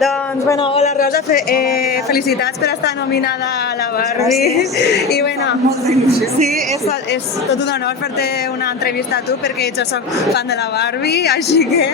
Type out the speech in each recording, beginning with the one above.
Doncs, bueno, hola Rosa, felicitats per estar nominada a la Barbie. I bueno, sí, és tot un honor fer-te una entrevista a tu perquè jo soc fan de la Barbie, així que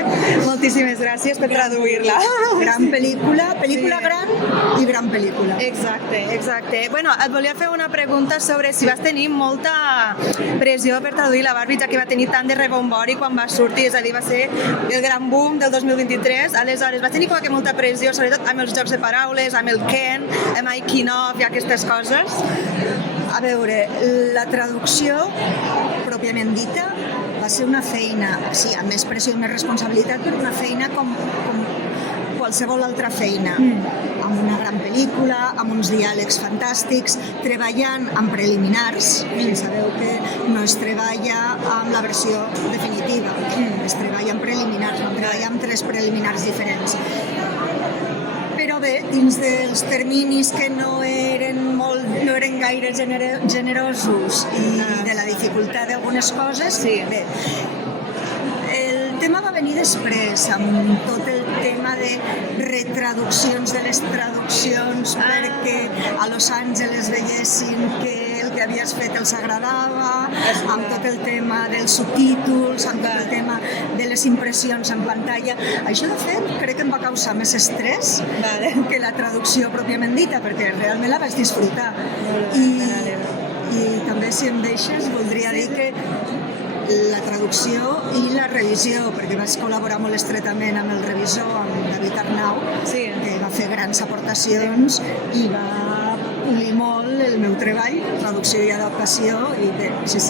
moltíssimes gràcies per traduir-la. Gran pel·lícula, pel·lícula gran i gran pel·lícula. Exacte. Bueno, et volia fer una pregunta sobre si vas tenir molta pressió per traduir la Barbie, ja que va tenir tant de rebombori quan va sortir, és a dir, va ser el gran boom del 2023, aleshores vas tenir com que molta pressió, sobretot amb els jocs de paraules, amb el Ken, amb Aikinov i aquestes coses? A veure, la traducció pròpiament dita va ser una feina, sí, amb més pressió i més responsabilitat, però una feina com qualsevol altra feina, amb una gran pel·lícula, amb uns diàlegs fantàstics, treballant amb preliminars, i sabeu que no es treballa amb la versió definitiva, es treballa amb preliminars, vam treballar amb 3 preliminars diferents. Però bé, dins dels terminis que no eren gaire generosos i de la dificultat d'algunes coses, sí, bé. El tema va venir després, amb tot el tema de retraduccions de les traduccions perquè a Los Angeles veiessin que el que havies fet els agradava, amb tot el tema dels subtítols, amb tot el tema de les impressions en pantalla. Això, de fet, crec que em va causar més estrès que la traducció pròpiament dita, perquè realment la vaig disfrutar. I també, si em deixes, voldria dir que la traducció i la revisió, perquè vaig col·laborar molt estretament amb el revisor, amb David Arnau, que va fer grans aportacions i va polir molt el meu treball, traducció i adaptació, i bé, sí.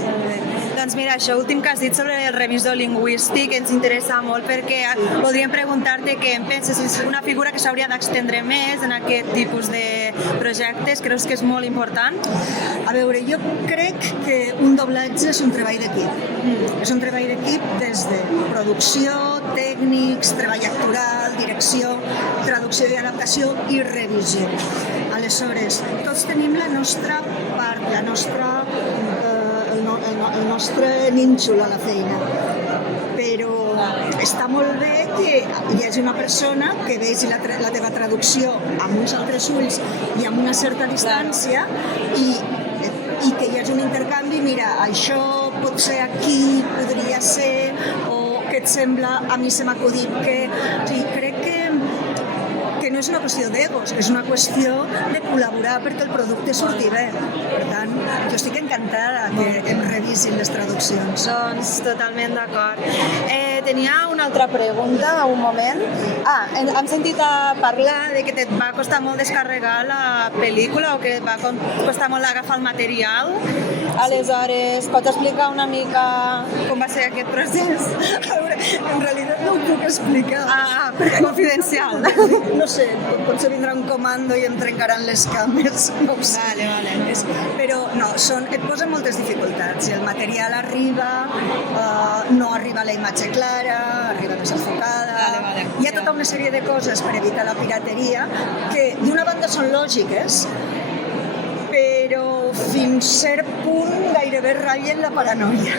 Doncs mira, això últim que has dit sobre el revisor lingüístic ens interessa molt perquè podríem preguntar-te què en penses, si és una figura que s'hauria d'extendre més en aquest tipus de projectes, creus que és molt important? A veure, jo crec que un doblatge és un treball d'equip. És un treball d'equip des de producció, tècnics, treball actoral, direcció, traducció i adaptació i revisió. Aleshores, tots tenim la nostra part, el nostre nínxol a la feina, però està molt bé que hi hagi una persona que vegi la teva traducció amb uns altres ulls i amb una certa distància i que hi hagi un intercanvi, mira, això pot ser aquí, podria ser, o què et sembla, a mi se m'ha acudit que... O sigui, crec que no és una qüestió d'egos, és una qüestió de col·laborar perquè el producte surti bé. Per tant, jo estic encantada que em revisin les traduccions. Doncs totalment d'acord. Tenia una altra pregunta, un moment. Hem sentit a parlar de que et va costar molt descarregar la pel·lícula o que et va costar molt agafar el material. Aleshores, pots explicar una mica com va ser aquest procés? A veure, en realitat no ho puc explicar. Confidencial. No sé, potser vindrà un comando i em trencaran les cames, no ho sé. Vale. Però no, et posen moltes dificultats. Si el material arriba, no arriba la imatge clara, arriba desenfocada... Hi ha tota una sèrie de coses per evitar la pirateria que d'una banda són lògiques, però fins cert punt gairebé ratllen la paranoia.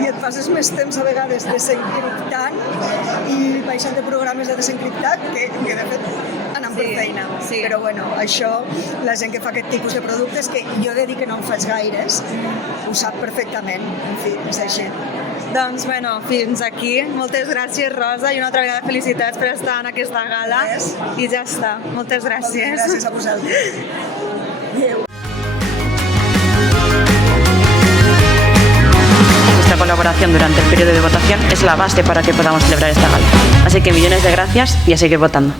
I et passes més temps a vegades desencriptant i baixant de programes de desencriptat que de fet anant per feina. Però bueno, això, la gent que fa aquest tipus de productes, que jo he de dir que no en faig gaires, ho sap perfectament. En fi, és així. Doncs, bueno, fins aquí. Moltes gràcies, Rosa, i una altra vegada felicitats per estar en aquesta gala. I ja està. Moltes gràcies. Gràcies a vosaltres. Adéu. Nuestra colaboración durante el periodo de votación es la base para que podamos celebrar esta gala. Así que millones de gracias y a seguir votando.